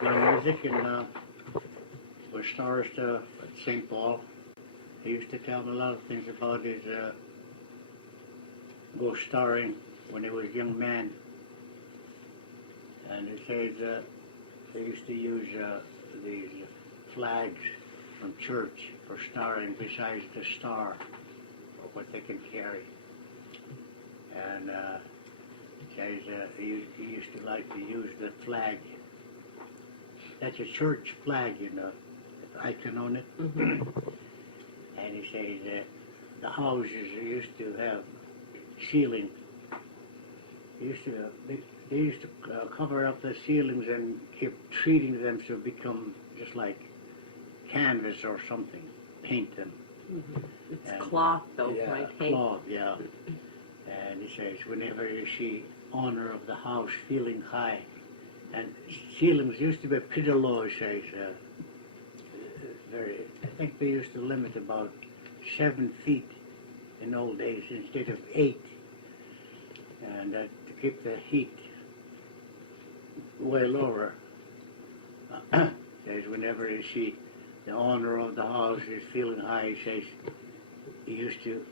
when Misikin was Starosta at St. Paul, he used to tell me a lot of things about his ghost starring when he was a young man. And he says they used to use these flags from church for starring besides the star, or what they can carry. And says he used to like to use the flag. That's a church flag, you know, icon on it. Mm-hmm. And he says the houses used to have ceiling. They used to cover up the ceilings and keep treating them to become just like canvas or something, paint them. Mm-hmm. It's And cloth though, yeah, right? Hey. cloth, yeah. And he says whenever you see owner of the house feeling high, and ceilings used to be pretty low, he says, I think they used to limit about 7 feet in old days instead of 8. And to keep the heat way lower. Says whenever you see the owner of the house is feeling high, he says he used to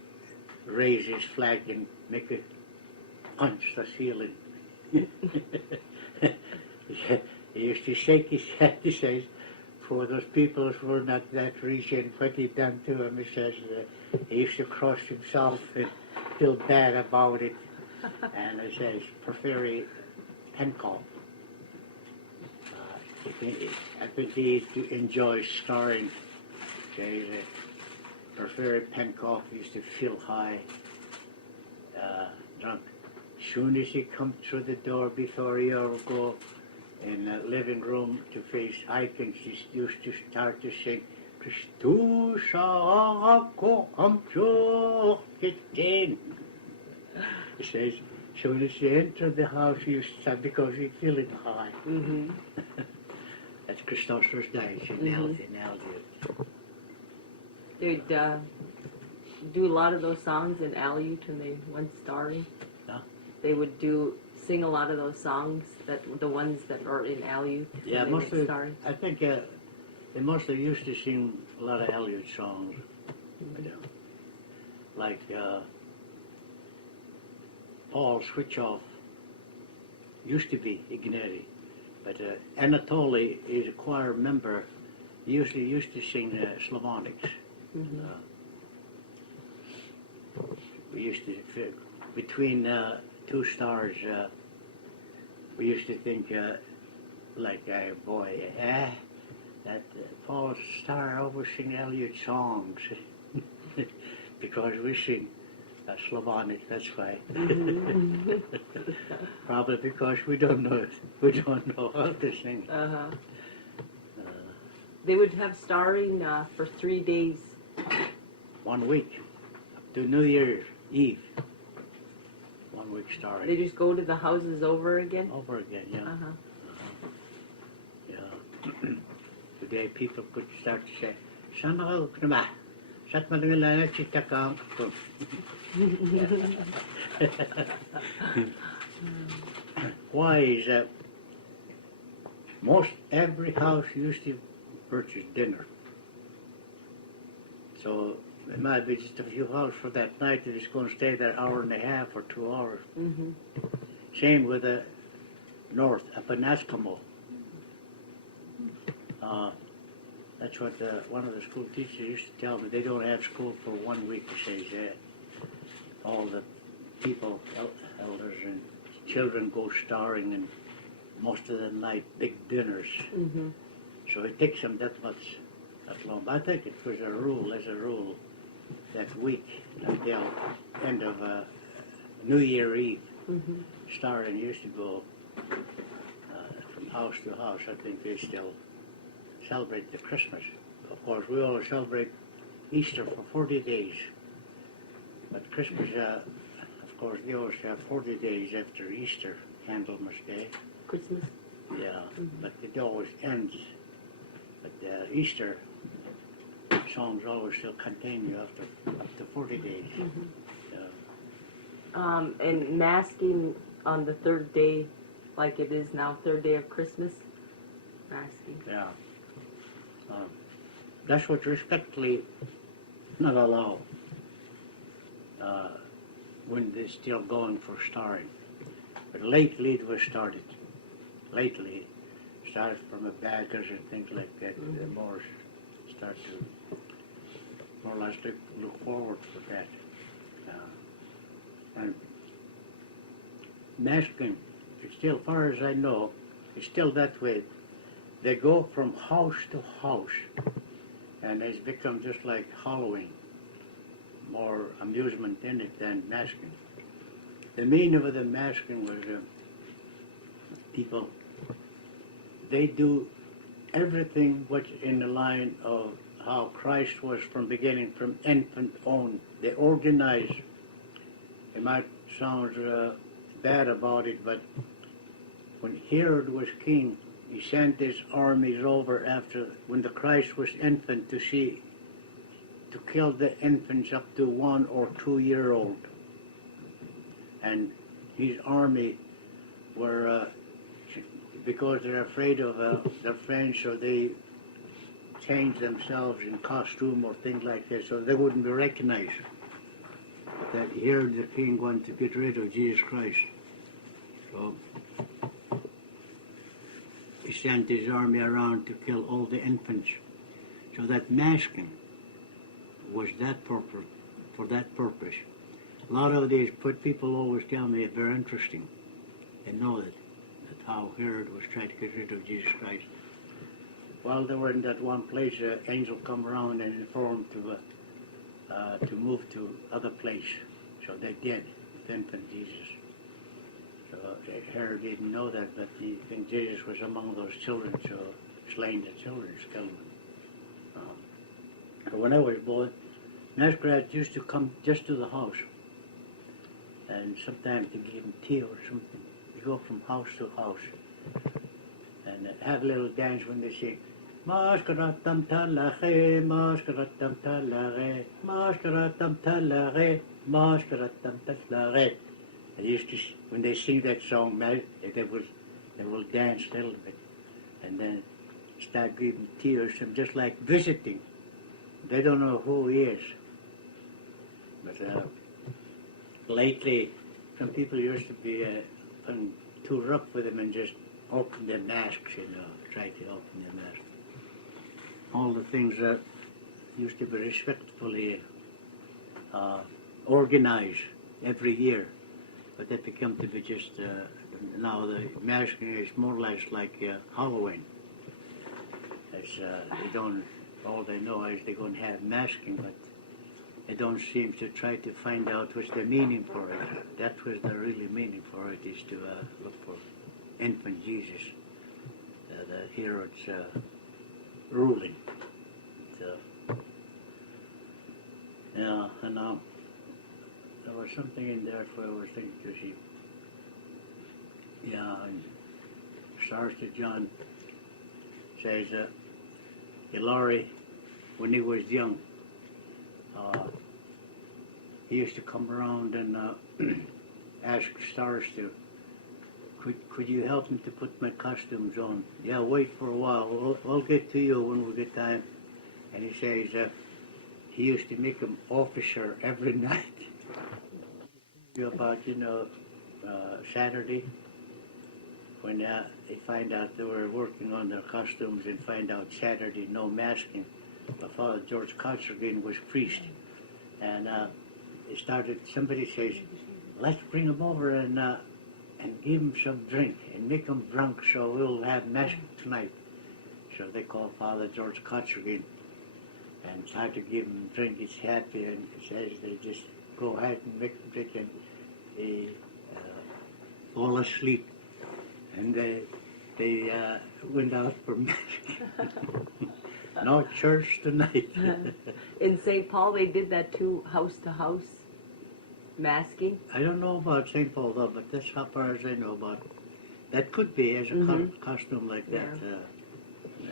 raise his flag and make it punch the ceiling. He used to shake his head, he says, for those people who were not that rich, and what he done to him, he says, he used to cross himself and feel bad about it. And he says, Porfiry Pankov, I think he enjoys starring. Okay, Porfiry Pankov used to feel high, drunk. Soon as he come through the door before he ever go in the living room to face Icon, she used to start to sing, he says, soon as he entered the house, he used to start because he's feeling high. Mm-hmm. That's Christopher's day, in Aleut. They'd do a lot of those songs in Aleut when they went starring. Huh? They would sing a lot of those songs, the ones that are in Aleut. Yeah, when they went starring. I think they mostly used to sing a lot of Aleut songs. Mm-hmm. Like Paul Swetzof used to be Ignaty, but Anatoly is a choir member. He usually used to sing Slavonics. Mm-hmm. We used to, between 2 stars, we used to think, like, boy, that Paul Star always sing Aleut songs. Because we sing Slavonic, that's why. Mm-hmm. Probably because we don't know how to sing. Uh-huh. They would have starring for 3 days. 1 week, up to New Year's Eve. 1 week starring. They just go to the houses over again? Over again, yeah. Uh-huh. Yeah. Today people could start to say, why is that? Most every house used to purchase dinner. So it might be just a few houses for that night that is going to stay there 1.5 hours or 2 hours. Mm-hmm. Same with the north, up in Eskimo. That's what one of the school teachers used to tell me. They don't have school for 1 week, he says. All the people, elders and children go starring, and most of the night big dinners. Mm-hmm. So it takes them that long. But I think it was a rule, that week until end of New Year Eve. Mm-hmm. Starring used to go from house to house. I think they still celebrate the Christmas. Of course, we always celebrate Easter for 40 days. But Christmas, of course, they always have 40 days after Easter, Candlemas Day. Christmas? Yeah, Mm-hmm. but it always ends. But Easter songs always still continue after up to 40 days. Mm-hmm. Yeah. And masking on the 3rd day, like it is now, 3rd day of Christmas, Masking. Yeah. That's what respectfully not allowed when they're still going for starring. But lately it was started. Lately, started from the baggers and things like that. The more start to more or less look forward for that. And masking, it's still, far as I know, it's still that way. They go from house to house, and it's become just like Halloween. More amusement in it than masking. The meaning of the masking was people, they do everything what's in the line of how Christ was from beginning, from infant on. They organize. It might sound bad about it, but when Herod was king, he sent his armies over after, when the Christ was infant, to kill the infants up to 1 or 2 year old. And his army were, because they're afraid of their friends, so they change themselves in costume or things like that, so they wouldn't be recognized. That here the king wanted to get rid of Jesus Christ. So he sent his army around to kill all the infants. So that masking was that purpose, for that purpose. A lot of these people always tell me they're interesting. They know that how Herod was trying to get rid of Jesus Christ. While they were in that one place, an angel come around and informed to move to other place. So they did, with infant Jesus. So Herod didn't know that, but he think Jesus was among those children, so slain the children, killed them. When I was born, masquerades used to come just to the house, and sometimes to give them tea or something. They go from house to house and have a little dance when they sing, Maskaratam Talaĝii, Maskaratam Talaĝii, Maskaratam Talaĝii, Maskaratam Talaĝii. They used to, when they sing that song, they will dance a little bit, and then start giving tea or something, just like visiting. They don't know who he is. But lately, some people used to be too rough with them and just open their masks, try to open their masks. All the things that used to be respectfully organized every year, but they become to be just, now the masking is more or less like Halloween. It's, they don't, all they know is they're going to have masking, but they don't seem to try to find out what's the meaning for it. That was the really meaning for it, is to look for infant Jesus, the Herod's ruling. So, yeah, and there was something in there for I was thinking to see. Yeah, and Starosta John says Elary, when he was young, he used to come around and ask Starosta, could you help me to put my costumes on? Yeah, wait for a while. I'll get to you when we get time. And he says he used to make him officer every night. About, Saturday, when they find out they were working on their costumes and find out Saturday no masking. My father, George Kochergin, was priest. And it started, somebody says, let's bring him over and give him some drink and make him drunk so we'll have masking tonight. So they called Father George Kochergin and tried to give him drink. He's happy and says they just go ahead and make him drink, and they fall asleep. And they went out for masking. No church tonight. In St. Paul, they did that too, house to house masking. I don't know about St. Paul though, but that's how far as I know about it. That could be as a costume like that. Yeah.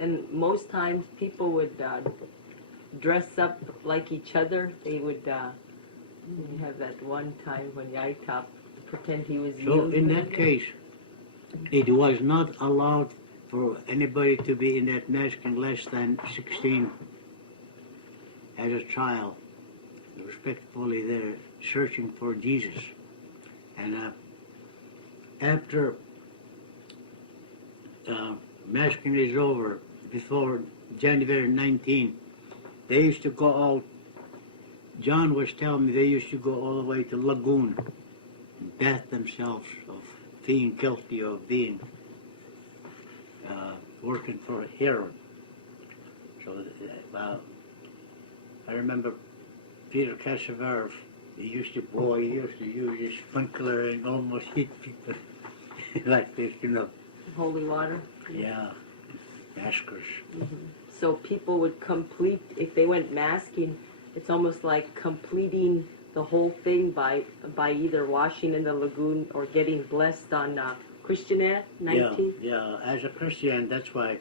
And most times people would dress up like each other. They would have that one time when Yaitop pretend he was So you. in that case, it was not allowed for anybody to be in that masking less than 16 as a child. Respectfully, they're searching for Jesus. And after masking is over, before January 19, they used to go out. John was telling me they used to go all the way to Lagoon and bath themselves of being guilty of being working for heroin. So I remember Peter Kashevarof, he used to use his sprinkler and almost hit people like this, you know. Holy water. Yeah, maskers. So people would complete, if they went masking, it's almost like completing the whole thing by either washing in the lagoon or getting blessed on Christian 19. Yeah, as a Christian, that's why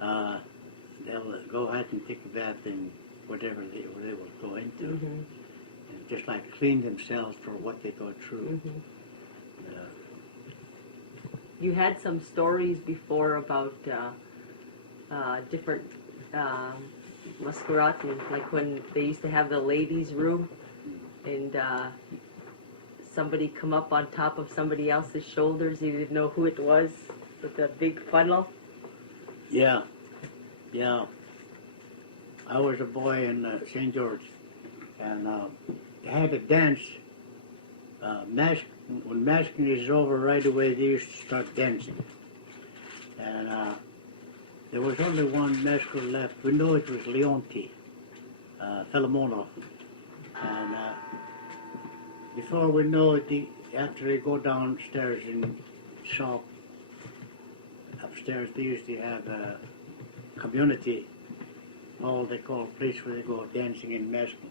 they'll go ahead and take a bath in whatever they will go into. And just like clean themselves for what they go through. You had some stories before about different Maskaratam, like when they used to have the ladies' room and somebody come up on top of somebody else's shoulders, you didn't know who it was, with a big funnel. Yeah. I was a boy in St. George, and they had a dance. When masking is over, right away they used to start dancing. And there was only one masker left. We know it was Leonty, Philemonof. And before we know it, after they go downstairs in shop, upstairs they used to have a community hall, they call a place where they go dancing and masking.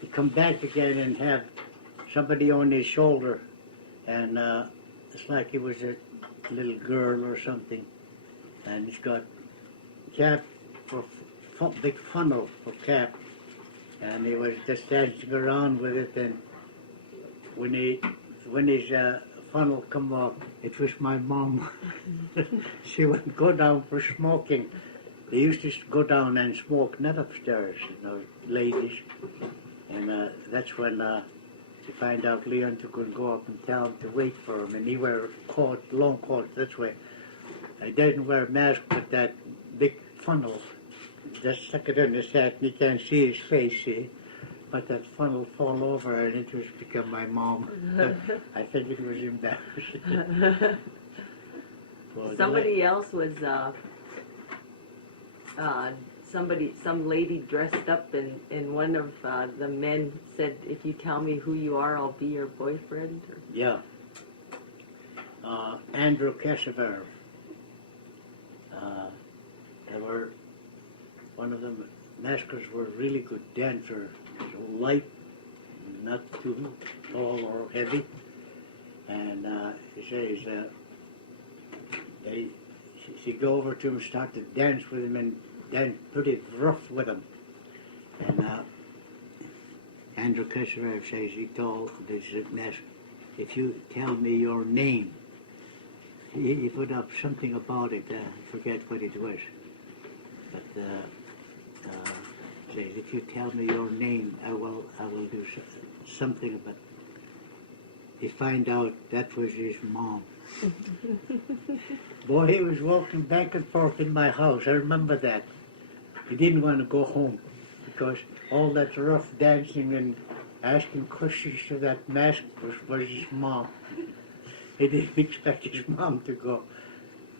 They come back again and have somebody on his shoulder, and it's like he was a little girl or something, and he's got cap for big funnel for cap, and he was just dancing around with it. And when his funnel come up, it was my mom. She would go down for smoking. They used to go down and smoke, not upstairs, you know, ladies. And that's when to find out Leonty could go up and tell him to wait for him, and he wear coat, long coat. That's why I didn't wear a mask with that big funnel. Just stuck it in his hat, and you can't see his face, see? But that funnel fall over, and it was become my mom. I think it was embarrassing. Well, Somebody else was some lady dressed up, and one of the men said, "If you tell me who you are, I'll be your boyfriend." Or... Yeah. Andrew Kashevarof. They were, one of them, maskers were really good dancers, so light, not too tall or heavy. And he says, she go over to him, start to dance with him, and dance pretty rough with him. And Andrew Kashevarof says he told this mask, "If you tell me your name," he put up something about it, I forget what it was. But says, "If you tell me your name, I will do something." But he find out that was his mom. Boy, he was walking back and forth in my house. I remember that. He didn't want to go home because all that rough dancing and asking questions to that mask was his mom. He didn't expect his mom to go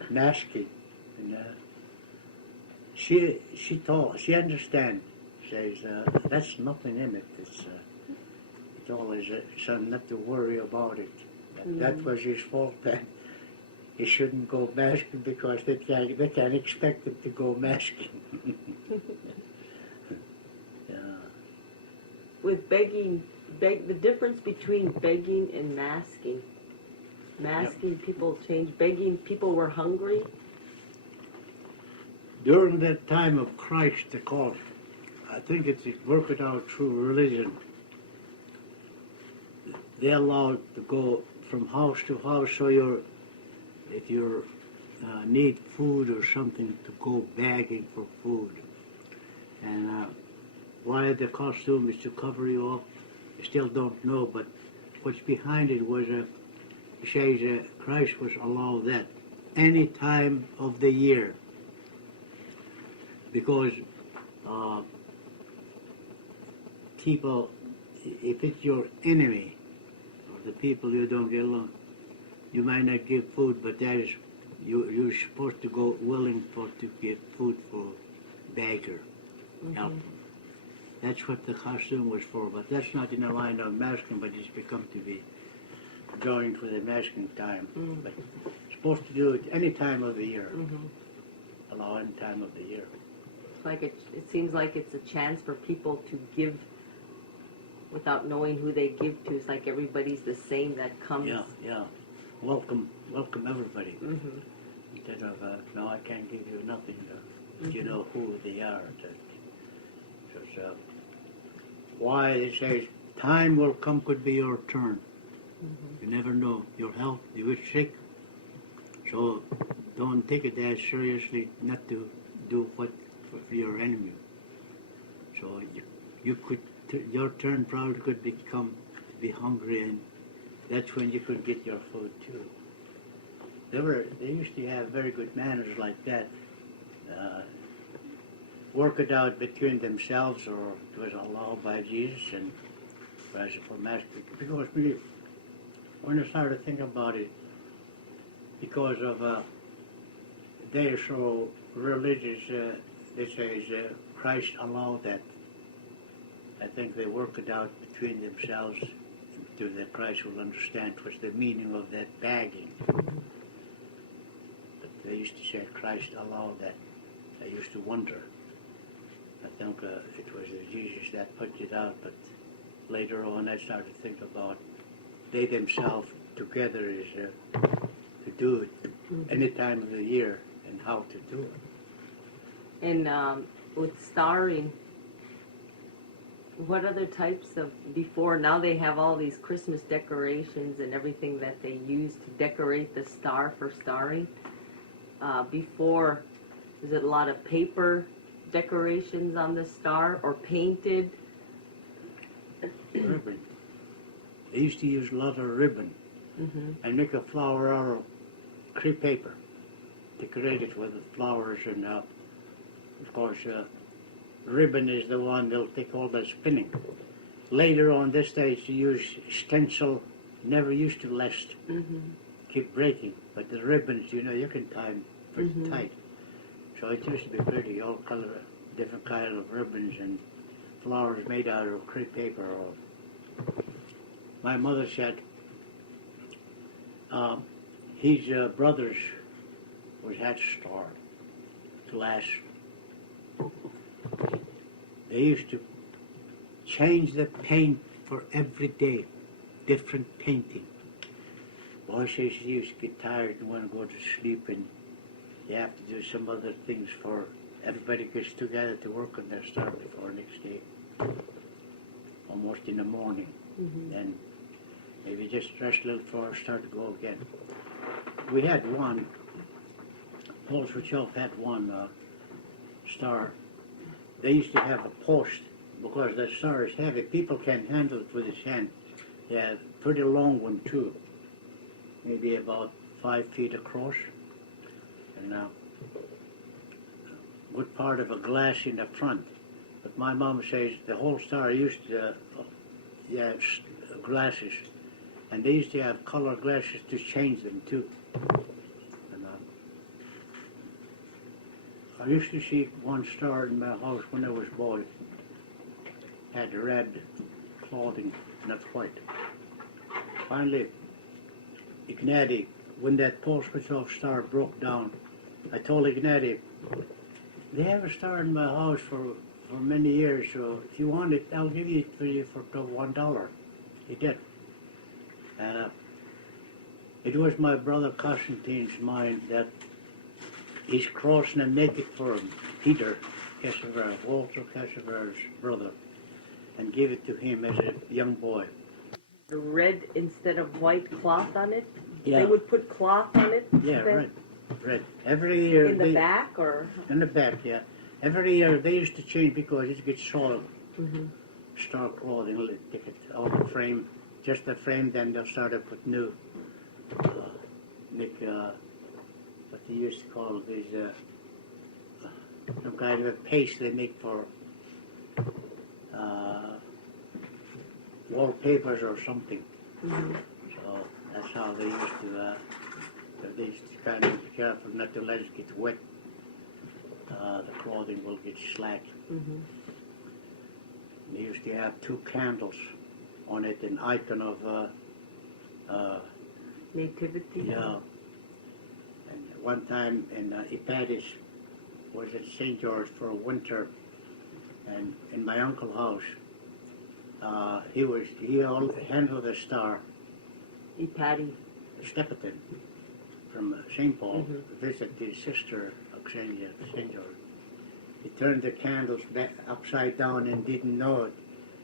masking. And she understands. Says, "That's nothing in it. It's always son, not to worry about it. That was his fault then. He shouldn't go masking because they can't expect him to go masking." Yeah. With begging, the difference between begging and masking. Masking, people change. Begging, people were hungry. During that time of Christ, they called, I think it's worked out through religion. They're allowed to go from house to house, so if you're need food or something to go begging for food. And why the costume is to cover you up, I still don't know, but what's behind it was it says Christ was allowed that any time of the year because people, if it's your enemy or the people you don't get along, you might not give food, but that is you're supposed to go willing to give food for beggar, help them. That's what the costume was for, but that's not in the line of masking, but it's become to be joined with the masking time. But it's supposed to do it any time of the year. Allow any time of the year. Like it seems like it's a chance for people to give without knowing who they give to. It's like everybody's the same that comes. Yeah. Welcome everybody. Instead of, no, I can't give you nothing. You know who they are. So, why it says time will come could be your turn. You never know. Your health, you get sick. So don't take it as seriously not to do what for your enemy. So you could, your turn probably could become to be hungry, and that's when you could get your food too. They used to have very good manners like that. Work it out between themselves, or it was allowed by Jesus, and as for mass, because when I started to think about it, because of they are so religious, they say Christ allowed that. I think they work it out between themselves, so that Christ will understand what's the meaning of that begging. But they used to say Christ allowed that. I used to wonder. I think it was Jesus that put it out, but later on I started to think about they themselves together is to do it any time of the year and how to do it. And with starring, what other types of, before, now they have all these Christmas decorations and everything that they use to decorate the star for starring. Before, is it a lot of paper decorations on the star or painted? Ribbon. They used to use a lot of ribbon and make a flower out of crepe paper, decorate it with the flowers, and of course ribbon is the one they'll take all the spinning. Later on this stage you use stencil, never used to last, keep breaking, but the ribbons, you know, you can tie them pretty tight. So it used to be pretty, all color, different kind of ribbons and flowers made out of crepe paper. My mother said his brothers had star, glass. They used to change the paint for every day, different painting. Boy says he used to get tired and want to go to sleep, and you have to do some other things for everybody gets together to work on their star before next day, almost in the morning. Then maybe just rest a little before start to go again. We had one, Paul Swetzof had one star. They used to have a post because the star is heavy. People can't handle it with his hand. Yeah, pretty long one too, maybe about 5 feet across. And good part of a glass in the front. But my mom says the whole star used to glasses, and they used to have color glasses to change them too. And I used to see one star in my house when I was a boy. Had red clothing, not white. Finally, Ignaty, when that Paul Swetzof star broke down, I told Ignaty, they have a star in my house for many years, so if you want it, I'll give it for you for $1. He did. And it was my brother Constantine's mind that he's crossing and make it for him, Peter Kashevarof, Walter Kashevarov's brother, and give it to him as a young boy. Red instead of white cloth on it? Yeah. They would put cloth on it? Yeah, then? right. red. Every year In the back or? in the back, yeah. Every year they used to change because it gets soiled. Mm-hmm. Store clothing, take it out the frame, just the frame. Then they'll start to put new, make what they used to call these some kind of a paste they make for wallpapers or something. Mm-hmm. So that's how they used to. They used to kind of be careful not to let it get wet. The clothing will get slack. Mm-hmm. They used to have 2 candles on it, an icon of Nativity. yeah. And one time in Ignaty was at St. George for a winter, and in my uncle's house, he handled the star. Ignaty. Stephenson from St. Paul Mm-hmm. visit his sister Alexandra at St. George. He turned the candles back upside down and didn't know it.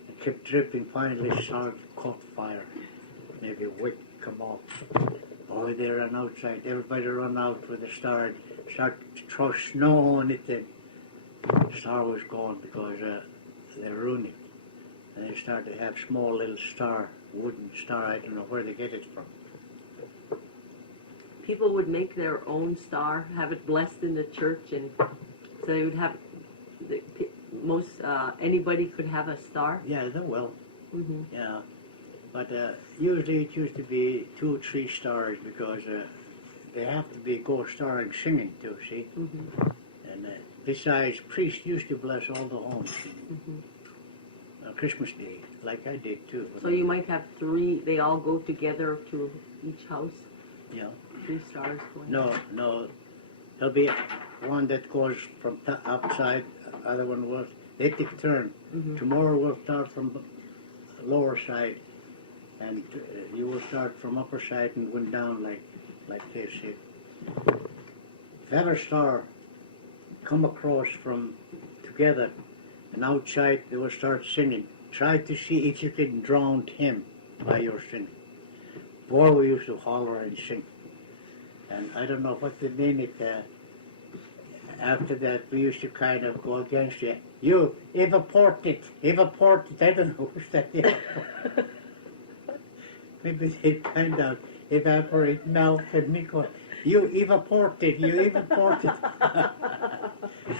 It kept dripping. Finally, started caught fire. Maybe wick come off. Boy, they ran outside. Everybody ran out with the star. Started to throw snow on it. And the star was gone because they ruined it. And they started to have small little star, wooden star. I don't know where they get it from. People would make their own star, have it blessed in the church, and so they would have anybody could have a star. Yeah, they will. Mm-hmm. Yeah, but usually it used to be 2 or 3 stars because they have to be ghost starring singing too. See, Mm-hmm. and besides, priests used to bless all the homes Mm-hmm. Christmas Day, like I did too. So you might have 3. They all go together to each house. Yeah. 3 stars going. No, there'll be one that goes from upside. Other one will. They take turn. Mm-hmm. Tomorrow we'll start from lower side, and you will start from upper side and went down like this. If ever star come across from together and outside, they will start singing. Try to see if you can drown him by your singing. Boy, we used to holler and sing. And I don't know what they name it. After that, we used to kind of go against you. You evaport it. I don't know what's that. Maybe they find out evaporate, melt, and nickel. You evaport it.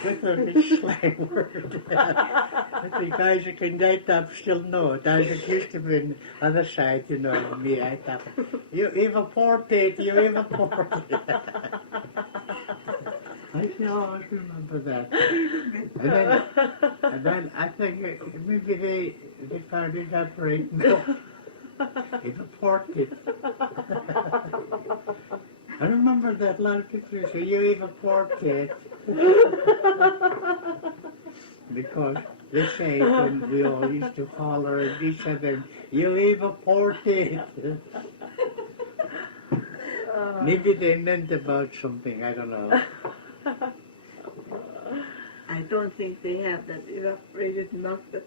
That's a big slang word. But the guys who can write up still know it. As it used to be on the other side, me, I thought, you evaport it. I can always remember that. And then I think maybe they found evaporate milk. Evaport it. I remember that a lot of people say, you evaport it. Because they say when we all used to holler at each other, you evaport it. Maybe they meant about something, I don't know. I don't think they have that evaporated milk that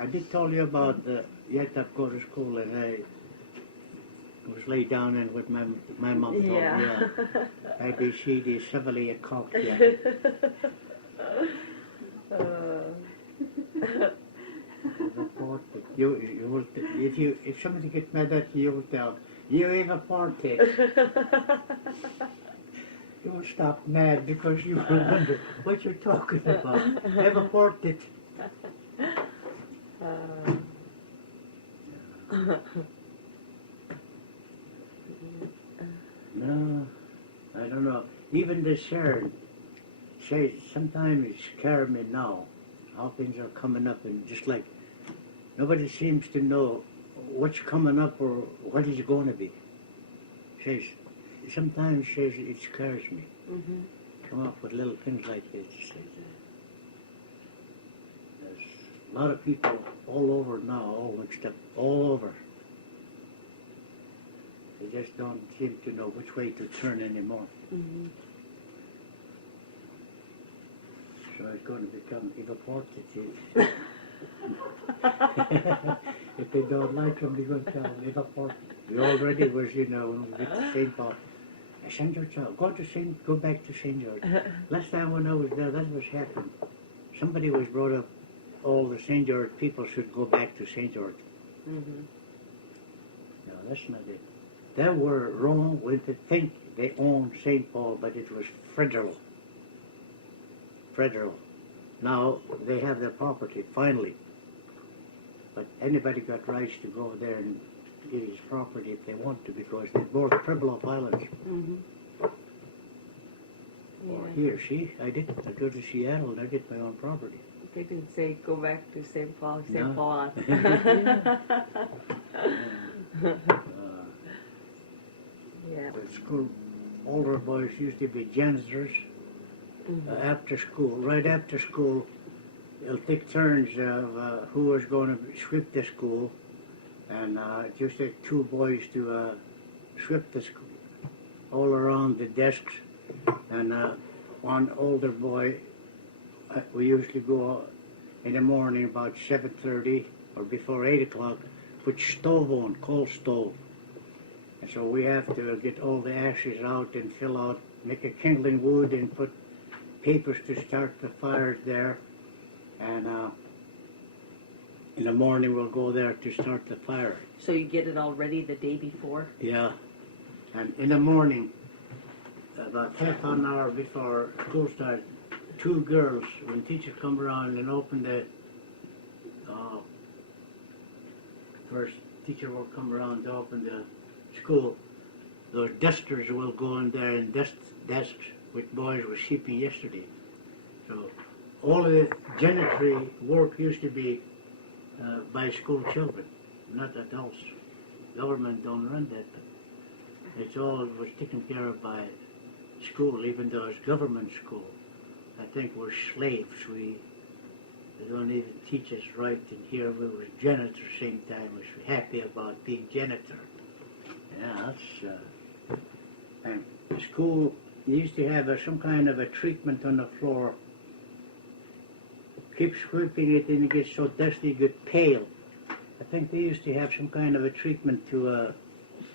I did tell you about the yet I go to school and I was laid down and with my mom told me, Yeah. ABCD civilly a cock, yeah. Report it. You will if somebody gets mad at you, you will tell you report it. You will stop mad because you will wonder what you're talking about. I report it. No, I don't know. Even the Sharon says sometimes it scares me now how things are coming up and just like nobody seems to know what's coming up or what is going to be. Sometimes says it scares me. Mm-hmm. Come up with little things like this. There's a lot of people all over now, all mixed up, all over. They just don't seem to know which way to turn anymore. Mm-hmm. So it's going to become evaporated. If they don't like them, they're going to tell them evaporated. We already was, with St. Paul. St. George, go back to St. George. Last time when I was there, that was happening. Somebody was brought up, all the St. George people should go back to St. George. Mm-hmm. No, that's not it. They were wrong when to think they owned St. Paul, but it was federal. Federal. Now they have their property, finally. But anybody got rights to go there and get his property if they want to, because they're both Pribilof Islands. Mm-hmm. Or Yeah. here, see, I go to Seattle and I get my own property. They didn't say go back to St. Paul, St. No. Paul. Yeah. The school, older boys used to be janitors. Mm-hmm. After school, right after school, they'll take turns of who was going to sweep the school, and it used to take two boys to sweep the school all around the desks, and one older boy, we usually go in the morning about 7:30 or before 8 o'clock, put stove on, coal stove. And so we have to get all the ashes out and fill out, make a kindling wood and put papers to start the fires there. And in the morning we'll go there to start the fire. So you get it all ready the day before? Yeah. And in the morning, about half an hour before school starts, two girls, when teachers come around and open the, first teacher will come around to open the school, those dusters will go in there and dust desks with boys were sweeping yesterday. So all of the janitary work used to be by school children, not adults. Government don't run that, but it's all was taken care of by school, even though it's government school. I think we're slaves. They don't even teach us right, and here we were janitor same time. We was happy about being janitor. Yeah, that's and school. They used to have some kind of a treatment on the floor. Keep sweeping it and it gets so dusty it gets pale. I think they used to have some kind of a treatment to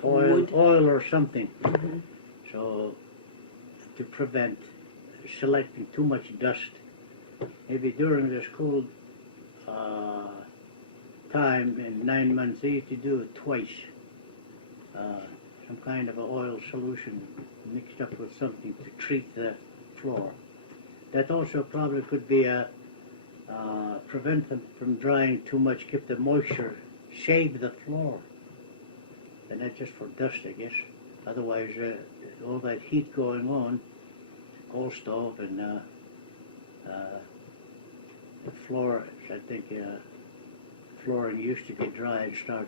oil or something. Mm-hmm. So to prevent selecting too much dust. Maybe during the school time in 9 months they used to do it twice. Some kind of an oil solution mixed up with something to treat the floor. That also probably could be prevent them from drying too much, keep the moisture, shave the floor. And that's just for dust, I guess. Otherwise, all that heat going on, coal stove and the floor, I think flooring used to get dry and start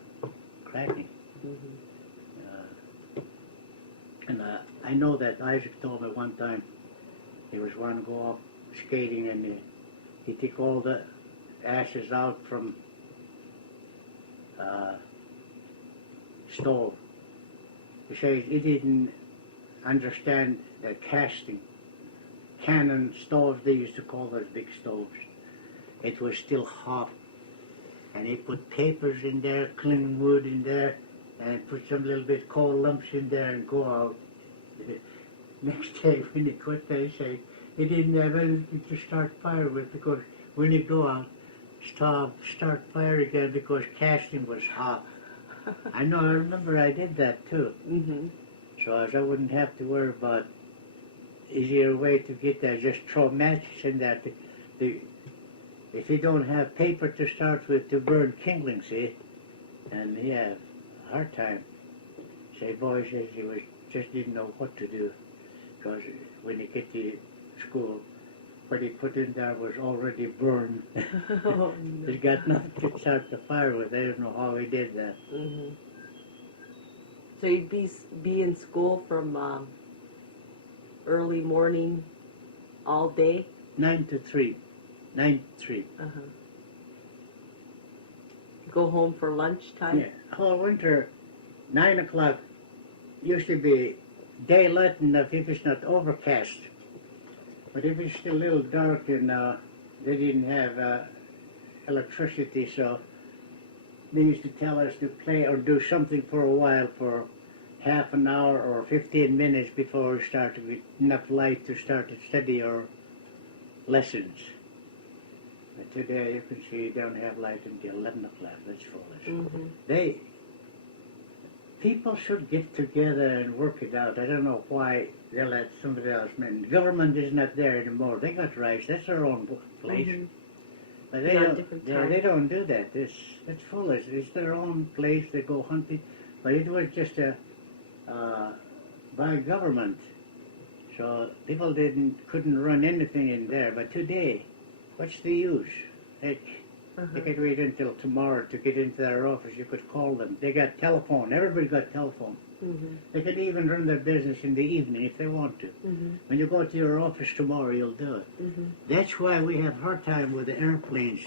cracking. Mm-hmm. And I know that Isaac told me one time he was wanting to go off skating and he took all the ashes out from stove. He says he didn't understand the casting. Cannon stoves, they used to call those big stoves. It was still hot. And he put papers in there, clean wood in there, and put some little bit coal lumps in there and go out. Next day when he quit there, he said he didn't have anything to start fire with, because when you go out, start fire again because casting was hot. I remember I did that too. Mm-hmm. So as I wouldn't have to worry about easier way to get there, just throw matches in that. If you don't have paper to start with to burn kindling, see, and he had a hard time. Say, boy says he just didn't know what to do, because when he get to school, what he put in there was already burned. Oh, no. He's got nothing to start the fire with. I don't know how he did that. Mm-hmm. So you'd be in school from early morning all day? 9 to 3. 9 to 3. Uh-huh. Go home for lunchtime? Yeah, whole winter, 9 o'clock used to be daylight enough if it's not overcast. But if it's still a little dark and they didn't have electricity, so they used to tell us to play or do something for a while, for half an hour or 15 minutes before we start to get enough light to start to study our lessons. But today you can see you don't have light until 11 o'clock. That's foolish. People should get together and work it out. I don't know why they let somebody else. I mean, the government is not there anymore. They got rights. That's their own place. But they they don't do that. It's foolish. It's their own place. They go hunting. But it was just by government. So people couldn't run anything in there. But today, what's the use? They could wait until tomorrow to get into their office. You could call them. They got telephone. Everybody got telephone. They can even run their business in the evening if they want to. When you go to your office tomorrow, you'll do it. That's why we have hard time with the airplanes.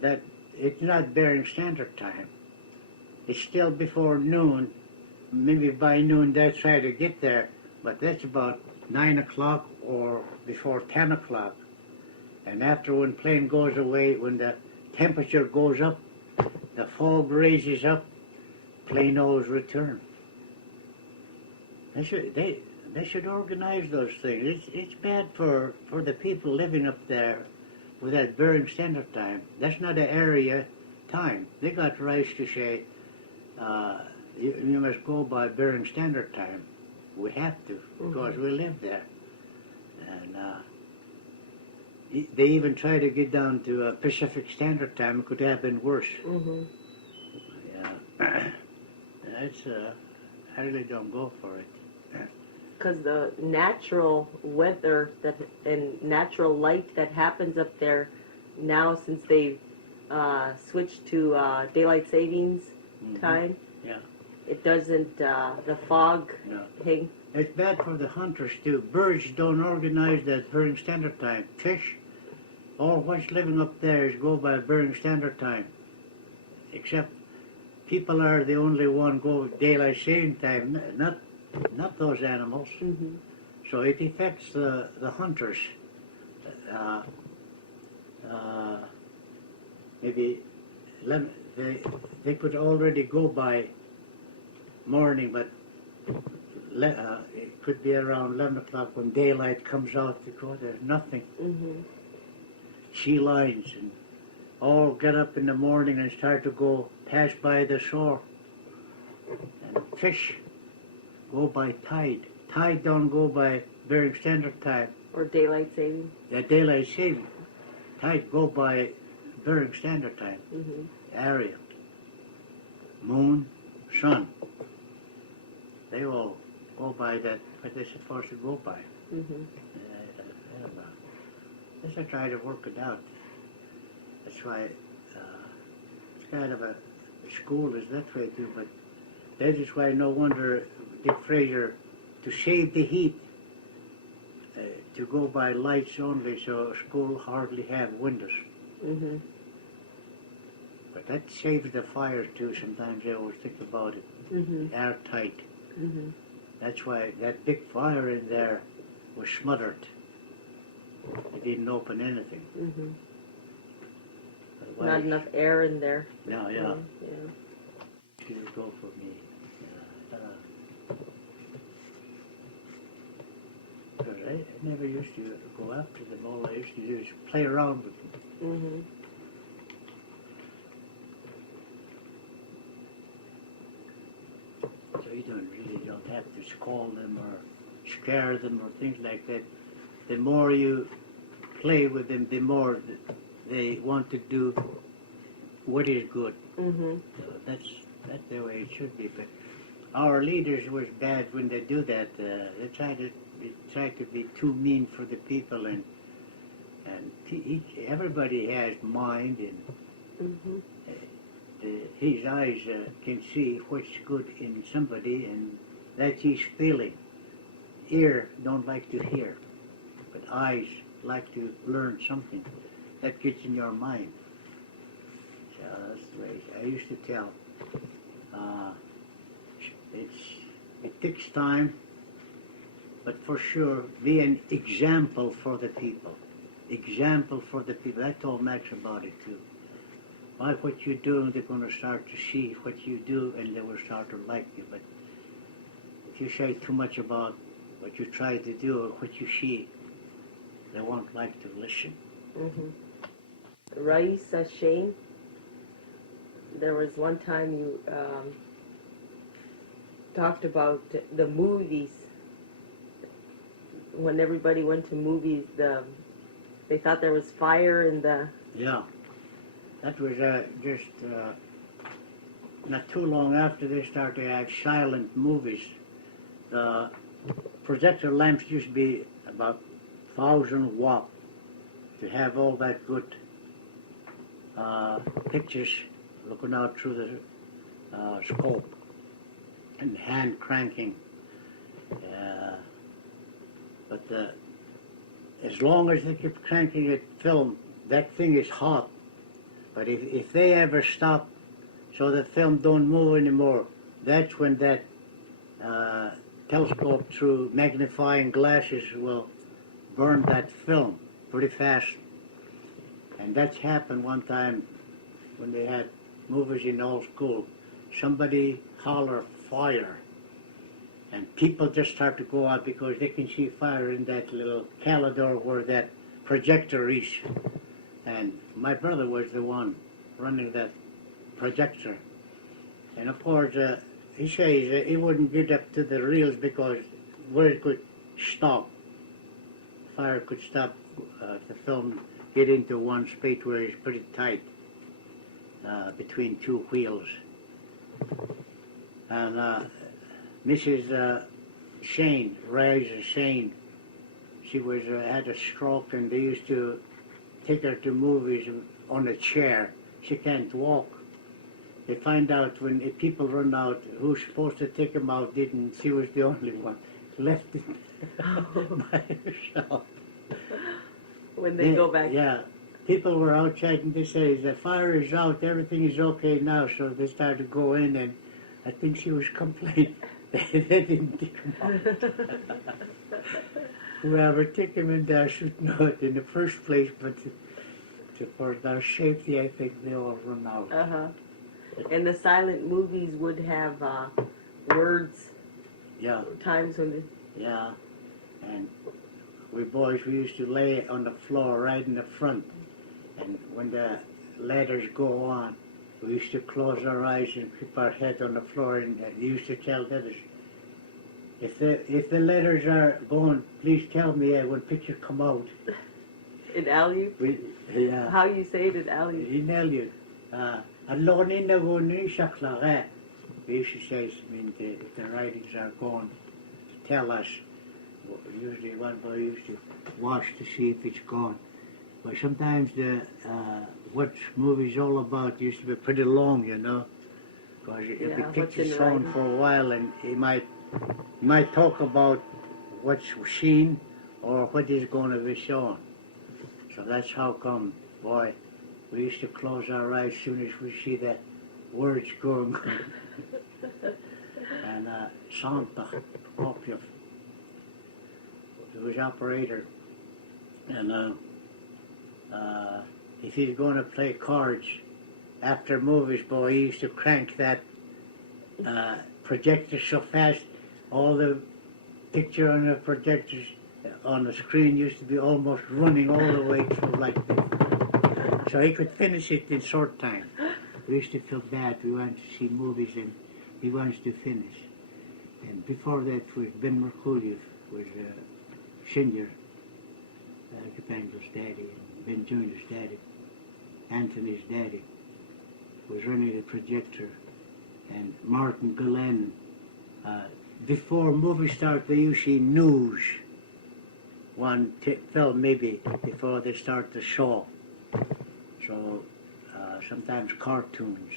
That it's not Bering Standard Time. It's still before noon. Maybe by noon they try to get there, but that's about 9 o'clock or before 10 o'clock. And after when plane goes away, when the temperature goes up, the fog raises up, planos return. They should organize those things. It's bad for the people living up there with that Bering Standard Time. That's not an area time. They got rights to say, you must go by Bering Standard Time. We have to, because we live there. And they even try to get down to Pacific Standard Time. It could have been worse. Yeah. I really don't go for it. Because the natural weather and natural light that happens up there now, since they switched to daylight savings time, it doesn't, the fog thing. It's bad for the hunters too. Birds don't organize that Bering Standard Time. Fish, all what's living up there is go by Bering Standard Time. Except people are the only one go daylight saving time, not those animals. So it affects the hunters. Maybe they could already go by morning, but it could be around 11 o'clock when daylight comes out to go. There's nothing. Sea lions and all get up in the morning and start to go pass by the shore. And fish go by tide. Tide don't go by Bering Standard Time. Or daylight saving. Yeah, daylight saving. Tide go by Bering Standard Time. Area. Moon, sun. They all go by that, what they're supposed to go by. I don't know. Just I try to work it out. That's why it's kind of a school is that way too, but that is why no wonder Dick Fraser, to save the heat, to go by lights only, so school hardly have windows. But that saves the fire too. Sometimes I always think about it. Airtight. That's why that big fire in there was smothered. It didn't open anything. Not enough air in there. No, yeah. She'll go for me. Because I never used to go after them. All I used to do is play around with them. So you don't have to scold them or scare them or things like that. The more you play with them, the more they want to do what is good. So that's the way it should be. But our leaders was bad when they do that. They try to be too mean for the people, and everybody has mind, and his eyes can see what's good in somebody, and that he's feeling. Ear don't like to hear, but eyes like to learn something that gets in your mind. So that's the way I used to tell. It takes time, but for sure be an example for the people. Example for the people. I told Max about it too. like what you do, and they're going to start to see what you do, and they will start to like you. But if you say too much about what you try to do or what you see, they won't like to listen. Raisa Shane, there was one time you talked about the movies. When everybody went to movies, they thought there was fire in the... Yeah, that was just not too long after they started to have silent movies. The projector lamps used to be about 1,000 watt to have all that good pictures looking out through the scope and hand cranking. But as long as they keep cranking it film, that thing is hot. But if they ever stop so the film don't move anymore, that's when that telescope through magnifying glasses will burn that film pretty fast. And that's happened one time when they had movies in old school. Somebody holler fire, and people just start to go out because they can see fire in that little corridor where that projector is. And my brother was the one running that projector. And of course, he says he wouldn't get up to the reels because where it could stop, fire could stop the film get into one space where it's pretty tight between two wheels. And Mrs. Shane, Raisa Shane, she was had a stroke, and they used to take her to movies on a chair. She can't walk. They find out when people run out, who's supposed to take them out didn't. She was the only one left it by herself. When they go back. Yeah. People were outside and they say, the fire is out, everything is okay now. So they started to go in, and I think she was complaining. They didn't take him out. Whoever took him in there should know it in the first place, but for their safety, I think they all run out. And the silent movies would have words. Yeah. Times when Yeah. And we boys, we used to lay on the floor right in the front. And when the letters go on, we used to close our eyes and keep our head on the floor, and they used to tell the others, if the letters are going, please tell me when picture come out. in Aleut? Yeah. How you say it in Aleut? In Aleut. We used to say, if the writings are going to tell us. Usually one boy used to watch to see if it's gone. But sometimes what movie's all about used to be pretty long, you know, because if the picture's shown for a while, and he might talk about what's seen or what is going to be shown. So that's how come, boy, we used to close our eyes as soon as we see the words going. And Santa, Porfiry, he was operator, and if he's going to play cards after movies, boy, he used to crank that projector so fast, all the picture on the projectors on the screen used to be almost running all the way through like this. So he could finish it in short time. We used to feel bad. We wanted to see movies, and he wants to finish. And before that was Ben Merkuliev, was Senior, Kapangel's daddy, and Ben Junior's daddy, Anthony's daddy, was running the projector, and Martin Glenn. Before movie start, they usually news one film maybe before they start the show. So sometimes cartoons,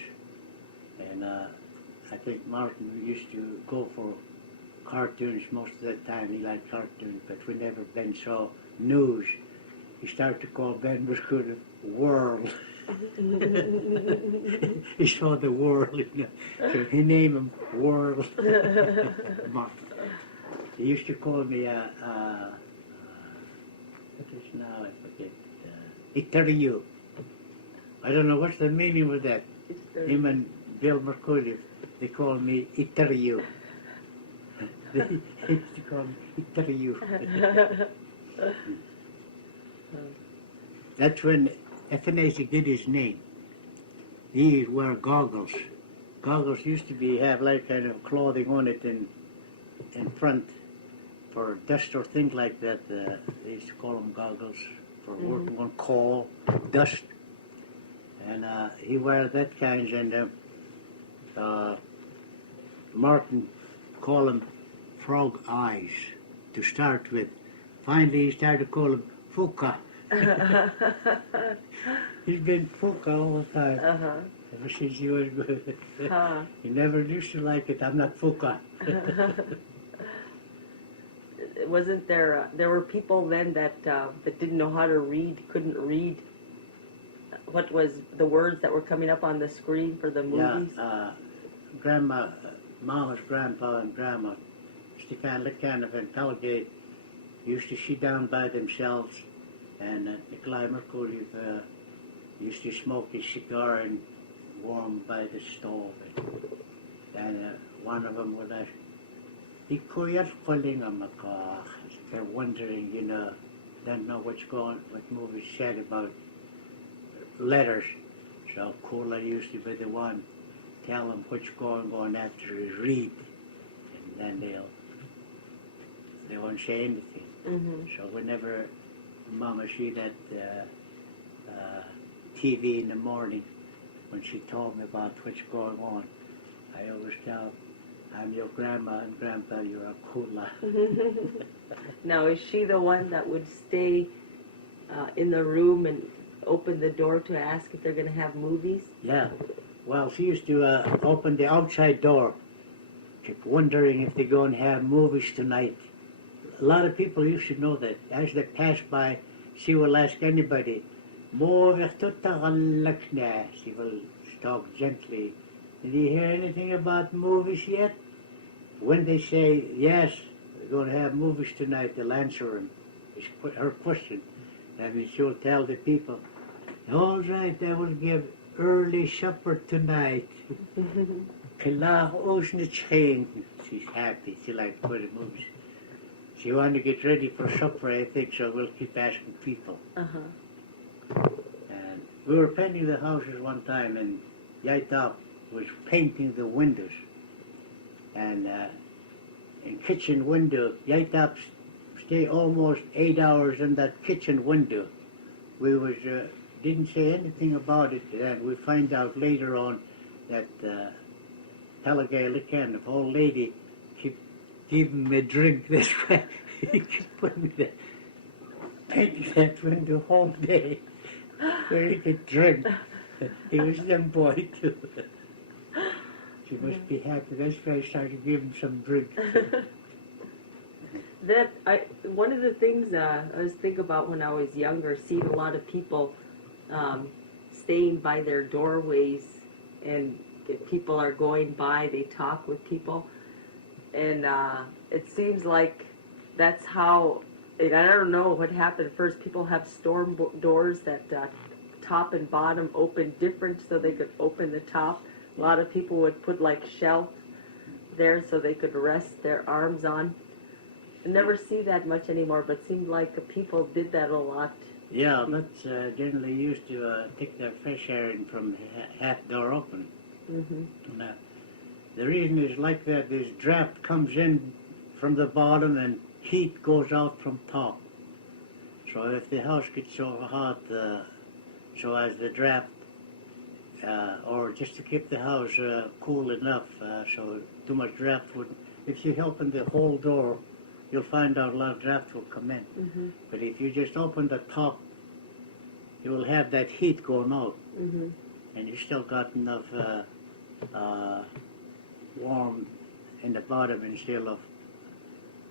and I think Martin used to go for cartoons most of the time. He liked cartoons, but whenever Ben saw news, he started to call Ben Merkuliev World. He saw the world, you know, so he named him World. He used to call me what is now, I forget, Itariu. I don't know what's the meaning of that. It's the, Him and Bill Mercury, they call me Itariu. They used to call me Itariu. That's when Athanasi did his name. He wore goggles. Goggles used to be have like kind of clothing on it in front for dust or things like that. They used to call them goggles for working on coal, dust. And he wore that kind, and Martin called him frog eyes to start with. Finally, he started to call him Fuka. He's been Fuka all the time. Ever since he was good. He never used to like it. I'm not Fuka. Wasn't there? There were people then that didn't know how to read, couldn't read. What was the words that were coming up on the screen for the movies? Yeah, Grandma, Mama's grandpa and grandma, Stefan Lekanof and Talaĝii, used to sit down by themselves, and Nikolai Merkury used to smoke his cigar and warm by the stove. And one of them would ask, they're wondering, don't know what movie said about letters. So Kula used to be the one tell them what's going on after his read, and then they won't say anything. So whenever Mama see that TV in the morning, when she told me about what's going on, I always tell, I'm your grandma and grandpa, you're a Kula. Now, is she the one that would stay in the room and open the door to ask if they're going to have movies? Yeah. Well, she used to open the outside door, keep wondering if they're going to have movies tonight. A lot of people used to know that. As they pass by, she will ask anybody, she will talk gently. Did you hear anything about movies yet? When they say, yes, we're going to have movies tonight, they'll answer him. It's her question. And she'll tell the people, all right, I will give early supper tonight. She's happy. She likes to go to movies. She wanted to get ready for supper, I think, so we'll keep asking people. And we were painting the houses one time, and Yaitop was painting the windows. And in kitchen window, Yaitop stay almost 8 hours in that kitchen window. We was didn't say anything about it, and we find out later on that Talaģii Lekanof, old lady, keep giving me a drink this way. He kept putting me there, painting that window all day, where he could drink. He was a young boy too. She must be happy. That's why I started giving some drink. One of the things I was thinking about when I was younger, seeing a lot of people staying by their doorways, and if people are going by, they talk with people, and it seems like that's how, and I don't know what happened first. People have storm doors that top and bottom open different so they could open the top. A lot of people would put like shelf there so they could rest their arms on. I never see that much anymore, but it seemed like people did that a lot. Yeah, that's generally used to take their fresh air in from half door open. And, the reason is like that, this draft comes in from the bottom and heat goes out from top. So if the house gets so hot, so as the draft, or just to keep the house cool enough, so too much draft would, if you open the whole door, you'll find out a lot of draft will come in. But if you just open the top, you will have that heat going out, and you still got enough warm in the bottom instead of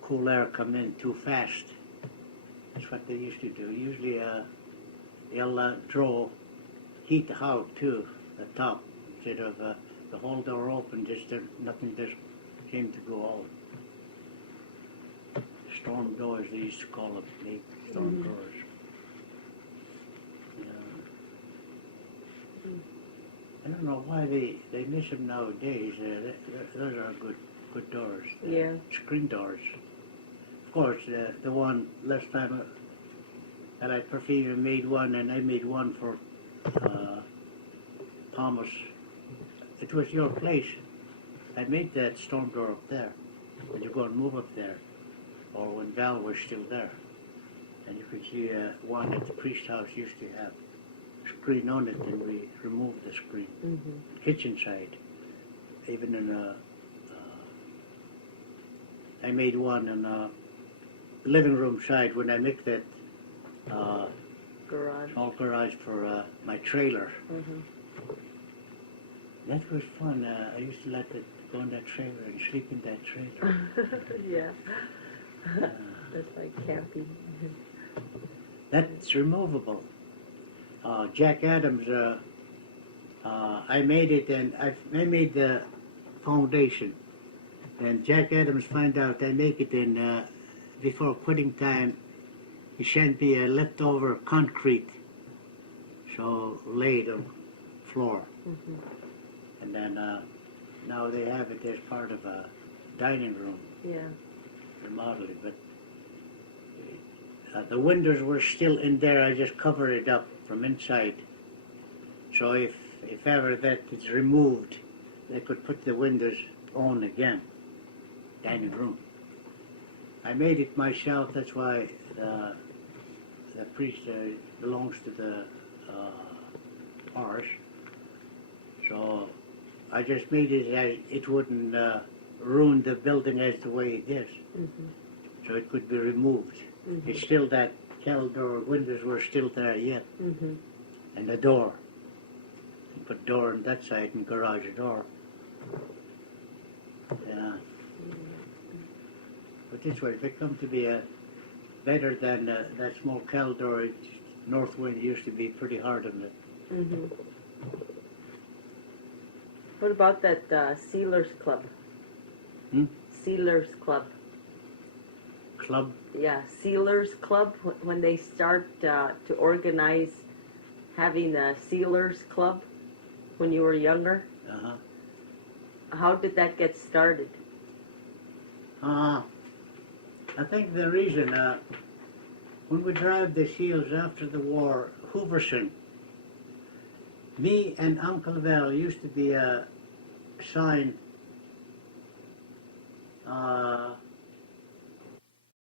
cool air come in too fast. That's what they used to do. Usually they'll draw heat out too, the top, instead of the whole door open, just nothing just came to go out. Storm doors, they used to call them, storm doors. don't know why they miss them nowadays. Those are good doors. Yeah. Screen doors. Of course, the one last time that I Porfiry made one, and I made one for Thomas. It was your place. I made that storm door up there. And you go and move up there. Or when Val was still there. And you could see one that the priest house used to have. Screen on it, and we removed the screen. Mm-hmm. Kitchen side. Even in I made one in living room side when I make that Garage. small garage for my trailer. Mm-hmm. That was fun. I used to let it go in that trailer and sleep in that trailer. Yeah. That's like camping. That's removable. Jack Adams, I made it, and I made the foundation. And Jack Adams found out I make it in before quitting time. It shan't be a leftover concrete, so laid on floor. Mm-hmm. And then now they have it as part of a dining room Yeah. remodeling. But the windows were still in there. I just covered it up from inside. So if ever that is removed, they could put the windows on again. Dining room. I made it myself. That's why the priest belongs to the parish. So I just made it as it wouldn't ruin the building as the way it is. Mm-hmm. So it could be removed. Mm-hmm. It's still that door windows were still there yet. Mm-hmm. And the door. You put door on that side and garage door. Yeah. But this way, they come to be better than that small cowl door. North wind used to be pretty hard on it. Mm-hmm. What about that Sealers Club? Hmm? Sealers Club. Club? Yeah, Sealers Club. When they start to organize having a Sealers Club when you were younger. Uh-huh. How did that get started? I think the reason, when we drive the seals after the war, Hooverson, me and Uncle Val used to be a sign